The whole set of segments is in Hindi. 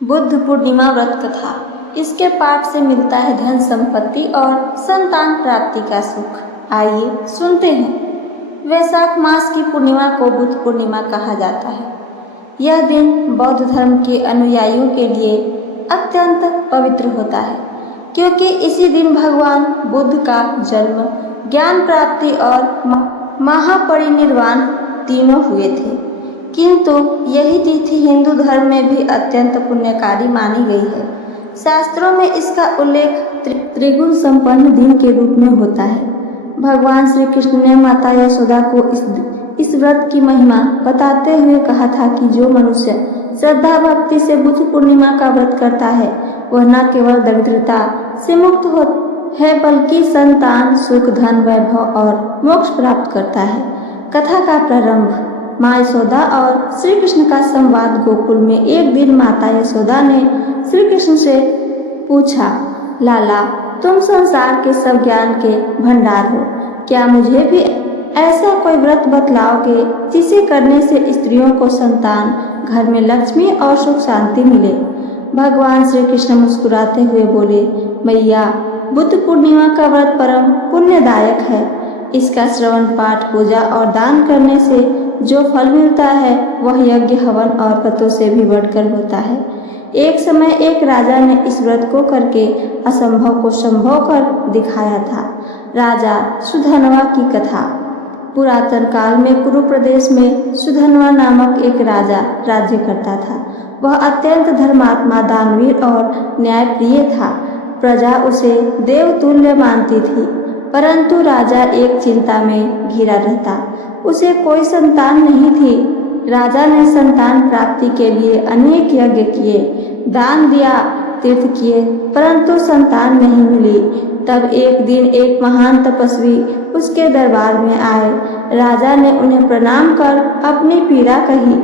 बुद्ध पूर्णिमा व्रत कथा। इसके पाठ से मिलता है धन संपत्ति और संतान प्राप्ति का सुख। आइए सुनते हैं। वैशाख मास की पूर्णिमा को बुद्ध पूर्णिमा कहा जाता है। यह दिन बौद्ध धर्म के अनुयायियों के लिए अत्यंत पवित्र होता है, क्योंकि इसी दिन भगवान बुद्ध का जन्म, ज्ञान प्राप्ति और महापरिनिर्वाण तीनों हुए थे। किंतु यही तिथि हिंदू धर्म में भी अत्यंत पुण्यकारी मानी गई है। शास्त्रों में इसका उल्लेख त्रिगुण संपन्न दिन के रूप में होता है। भगवान श्री कृष्ण ने माता यशोदा को इस व्रत की महिमा बताते हुए कहा था कि जो मनुष्य श्रद्धा भक्ति से बुद्ध पूर्णिमा का व्रत करता है, वह न केवल दरिद्रता से मुक्त है, बल्कि संतान, सुख, धन, वैभव और मोक्ष प्राप्त करता है। कथा का प्रारंभ। माँ यशोदा और श्री कृष्ण का संवाद। गोकुल में एक दिन माता यशोदा ने श्री कृष्ण से पूछा, लाला, तुम संसार के सब ज्ञान के भंडार हो, क्या मुझे भी ऐसा कोई व्रत बतलाओगे जिसे करने से स्त्रियों को संतान, घर में लक्ष्मी और सुख शांति मिले? भगवान श्री कृष्ण मुस्कुराते हुए बोले, मैया, बुद्ध पूर्णिमा का व्रत परम पुण्यदायक है। इसका श्रवण, पाठ, पूजा और दान करने से जो फल मिलता है वह यज्ञ, हवन और व्रतों से भी बढ़कर होता है। एक समय एक राजा ने इस व्रत को करके असंभव को संभव कर दिखाया था। राजा सुधन्वा की कथा। पुरातन काल में कुरु प्रदेश में सुधन्वा नामक एक राजा राज्य करता था। वह अत्यंत धर्मात्मा, दानवीर और न्यायप्रिय था। प्रजा उसे देवतुल्य मानती थी, परंतु राजा एक चिंता में घिरा रहता। उसे कोई संतान नहीं थी। राजा ने संतान प्राप्ति के लिए अनेक यज्ञ किए, दान दिया, तीर्थ किए, परंतु संतान नहीं मिली। तब एक दिन एक महान तपस्वी उसके दरबार में आए। राजा ने उन्हें प्रणाम कर अपनी पीड़ा कही।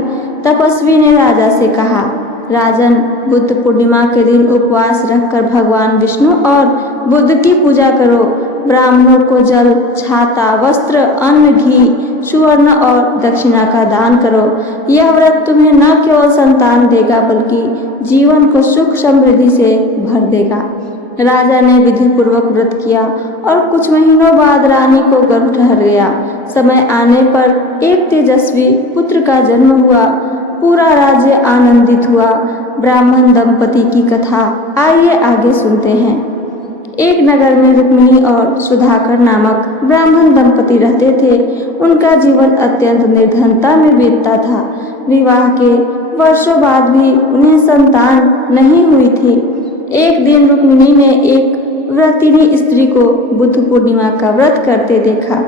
तपस्वी ने राजा से कहा, राजन, बुद्ध पूर्णिमा के दिन उपवास रखकर भगवान विष्णु और बुद्ध की पूजा करो। ब्राह्मणों को जल, छाता, वस्त्र, अन्न, घी, सुवर्ण और दक्षिणा का दान करो। यह व्रत तुम्हें न केवल संतान देगा, बल्कि जीवन को सुख समृद्धि से भर देगा। राजा ने विधि पूर्वक व्रत किया और कुछ महीनों बाद रानी को गर्भ ठहर गया। समय आने पर एक तेजस्वी पुत्र का जन्म हुआ। पूरा राज्य आनंदित हुआ। ब्राह्मण दंपति की कथा आइए आगे सुनते हैं। एक नगर में रुक्मिणी और सुधाकर नामक ब्राह्मण दंपति रहते थे। उनका जीवन अत्यंत निर्धनता में बीतता था। विवाह के वर्षों बाद भी उन्हें संतान नहीं हुई थी। एक दिन रुक्मिणी ने एक व्रतिनी स्त्री को बुद्ध पूर्णिमा का व्रत करते देखा।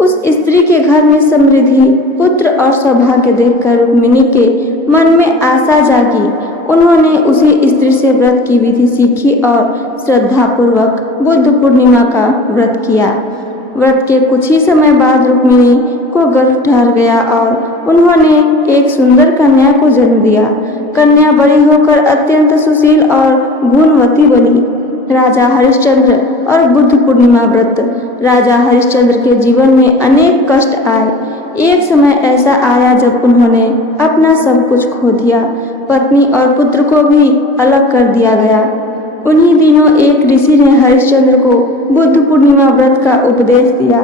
उस स्त्री के घर में समृद्धि, पुत्र और सौभाग्य देखकर रुक्मिणी के मन में आशा जागी। उन्होंने उसी स्त्री से व्रत की विधि सीखी और श्रद्धा पूर्वक बुद्ध पूर्णिमा का व्रत किया। व्रत के कुछ ही समय बाद रुक्मिणी को गर्भ ठहर गया और उन्होंने एक सुंदर कन्या को जन्म दिया। कन्या बड़ी होकर अत्यंत सुशील और गुणवती बनी। राजा हरिश्चंद्र और बुद्ध पूर्णिमा व्रत। राजा हरिश्चंद्र के जीवन में अनेक कष्ट आए। एक समय ऐसा आया जब उन्होंने अपना सब कुछ खो दिया। पत्नी और पुत्र को भी अलग कर दिया गया। उन्हीं दिनों एक ऋषि ने हरिश्चंद्र को बुद्ध पूर्णिमा व्रत का उपदेश दिया।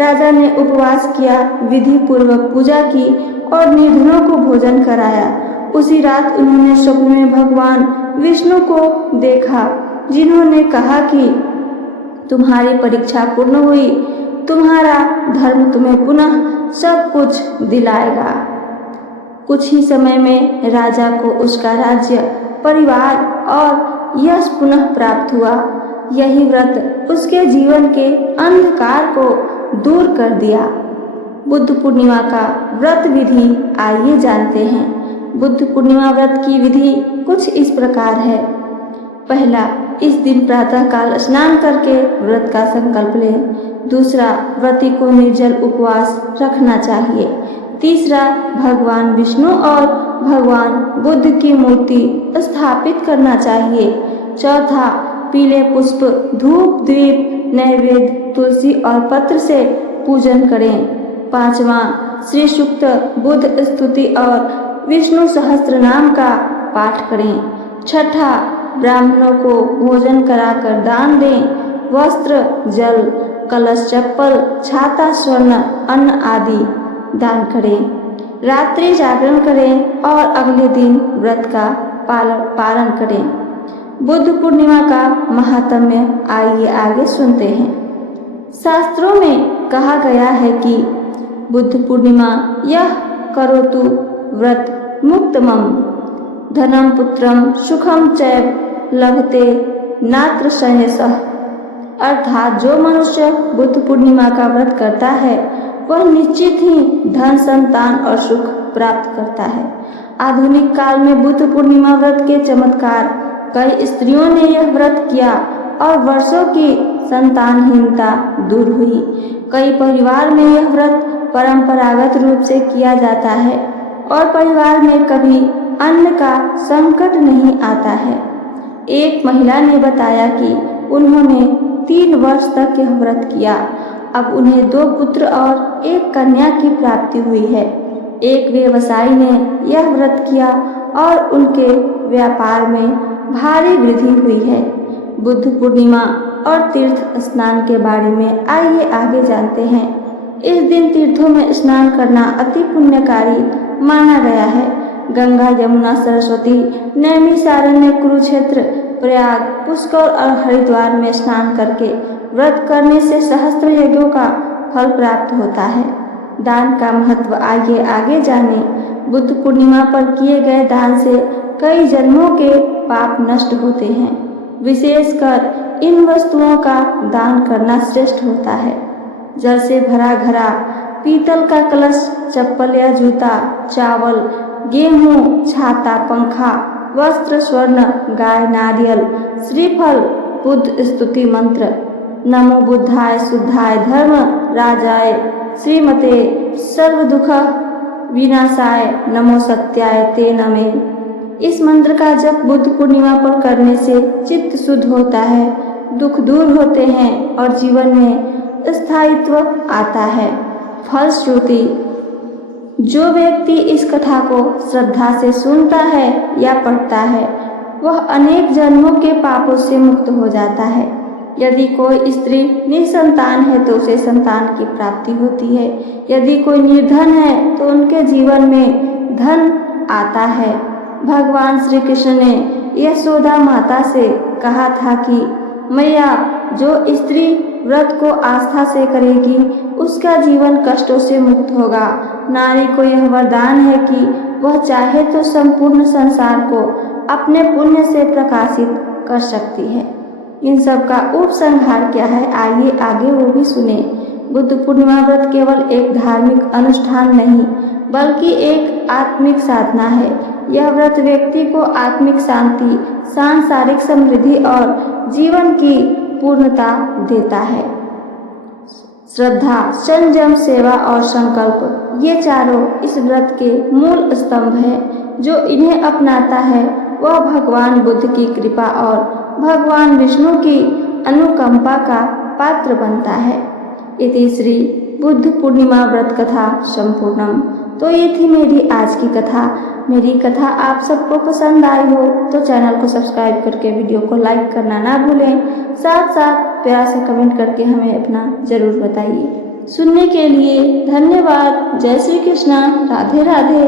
राजा ने उपवास किया, विधि पूर्वक पूजा की और निर्धनों को भोजन कराया। उसी रात उन्होंने स्वप्न में भगवान विष्णु को देखा, जिन्होंने कहा कि तुम्हारी परीक्षा पूर्ण हुई, तुम्हारा धर्म तुम्हें पुनः सब कुछ दिलाएगा। कुछ ही समय में राजा को उसका राज्य, परिवार और यश पुनः प्राप्त हुआ। यही व्रत उसके जीवन के अंधकार को दूर कर दिया। बुद्ध पूर्णिमा का व्रत विधि आइए जानते हैं। बुद्ध पूर्णिमा व्रत की विधि कुछ इस प्रकार है। पहला, इस दिन प्रातःकाल स्नान करके व्रत का संकल्प लें। दूसरा, व्रती को निर्जल उपवास रखना चाहिए। तीसरा, भगवान विष्णु और भगवान बुद्ध की मूर्ति स्थापित करना चाहिए। चौथा, पीले पुष्प, धूप, दीप, नैवेद्य, तुलसी और पत्र से पूजन करें। पांचवा, श्री सूक्त, बुद्ध स्तुति और विष्णु सहस्त्र नाम का पाठ करें। छठा, ब्राह्मणों को भोजन कराकर दान दें, वस्त्र, जल, कलश, चप्पल, छाता, स्वर्ण, अन्न आदि दान करें। रात्रि जागरण करें और अगले दिन व्रत का पालन करें। बुद्ध पूर्णिमा का महात्म्य आइए आगे सुनते हैं। शास्त्रों में कहा गया है कि बुद्ध पूर्णिमा यह करोतु व्रत मुक्तमं धनम पुत्रम सुखम चैव लभते नात्र संशयः, अर्थात जो मनुष्य बुद्ध पूर्णिमा का व्रत करता है वह निश्चित ही धन, संतान और सुख प्राप्त करता है। आधुनिक काल में बुद्ध पूर्णिमा व्रत के चमत्कार, कई स्त्रियों ने यह व्रत किया और वर्षों की संतानहीनता दूर हुई। कई परिवार में यह व्रत परंपरागत रूप से किया जाता है और परिवार में कभी अन्न का संकट नहीं आता है। एक महिला ने बताया कि उन्होंने 3 वर्ष तक यह व्रत किया। अब उन्हें 2 पुत्र और 1 कन्या की प्राप्ति हुई है। एक व्यवसायी ने यह व्रत किया और उनके व्यापार में भारी वृद्धि हुई है। बुद्ध पूर्णिमा और तीर्थ स्नान के बारे में आइए आगे जानते हैं। इस दिन तीर्थों में स्नान करना अति पुण्यकारी माना गया है। गंगा, यमुना, सरस्वती, नैमिषारण्य, कुरुक्षेत्र, प्रयाग, पुष्कर और हरिद्वार में स्नान करके व्रत करने से सहस्त्र यज्ञों का फल प्राप्त होता है। दान का महत्व आइए आगे जाने। बुद्ध पूर्णिमा पर किए गए दान से कई जन्मों के पाप नष्ट होते हैं। विशेषकर इन वस्तुओं का दान करना श्रेष्ठ होता है। जल से भरा घड़ा, पीतल का कलश, चप्पल या जूता, चावल, गेहूं, छाता, पंखा, वस्त्र, स्वर्ण, गाय, नारियल, श्रीफल, बुद्ध स्तुति मंत्र, नमो बुद्धाय शुद्धाय धर्म राजाय श्रीमते सर्व दुख विनाशाय नमो सत्याय ते नमे। इस मंत्र का जप बुद्ध पूर्णिमा पर करने से चित्त शुद्ध होता है, दुख दूर होते हैं और जीवन में स्थायित्व आता है। फलश्रुति, जो व्यक्ति इस कथा को श्रद्धा से सुनता है या पढ़ता है वह अनेक जन्मों के पापों से मुक्त हो जाता है। यदि कोई स्त्री निसंतान है तो उसे संतान की प्राप्ति होती है। यदि कोई निर्धन है तो उनके जीवन में धन आता है। भगवान श्री कृष्ण ने यशोदा माता से कहा था कि मैया, जो स्त्री व्रत को आस्था से करेगी उसका जीवन कष्टों से मुक्त होगा। नारी को यह वरदान है कि वह चाहे तो संपूर्ण संसार को अपने पुण्य से प्रकाशित कर सकती है। इन सब का उपसंहार क्या है आइए आगे वो भी सुने। बुद्ध पूर्णिमा व्रत केवल एक धार्मिक अनुष्ठान नहीं बल्कि एक आत्मिक साधना है। यह व्रत व्यक्ति को आत्मिक शांति, सांसारिक समृद्धि और जीवन की पूर्णता देता है। श्रद्धा, संयम, सेवा और संकल्प, ये चारों इस व्रत के मूल स्तंभ हैं। जो इन्हें अपनाता है वह भगवान बुद्ध की कृपा और भगवान विष्णु की अनुकंपा का पात्र बनता है। इति श्री बुद्ध पूर्णिमा व्रत कथा संपूर्णम। तो ये थी मेरी आज की कथा। मेरी कथा आप सबको पसंद आई हो तो चैनल को सब्सक्राइब करके वीडियो को लाइक करना ना भूलें। साथ साथ प्यार से कमेंट करके हमें अपना ज़रूर बताइए। सुनने के लिए धन्यवाद। जय श्री कृष्णा। राधे राधे।